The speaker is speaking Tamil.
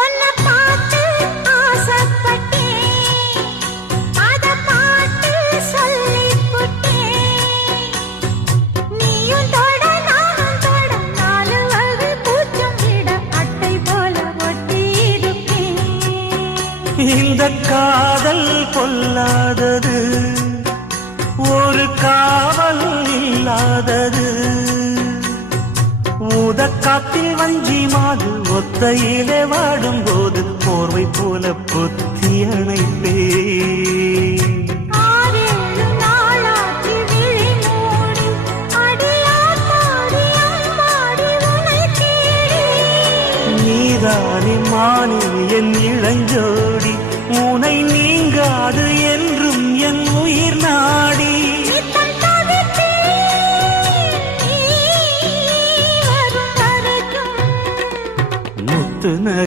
உன்னை பார்த்து ஆசைப்பட்டேன், அத பாட்டு சொல்லிப் புட்டேன். நீயும் தொட நானும் தொட, நாலு வகை பூச்சும் விட அட்டை போல ஒட்டி இருப்பேன். இந்த காதல் பொல்லாதது, ஒரு காவல் இல்லாதது. ஊதக்காத்தில் வஞ்சி மாது ஒத்தையிலே வாடும் போது போர்வை போல பொத்தி அணைப்பேன். 6-7 நாளாச்சு விழி மூடி, அடியாத்தாடி அம்மாடி உன்னை தேடி. நீதானே மானே என்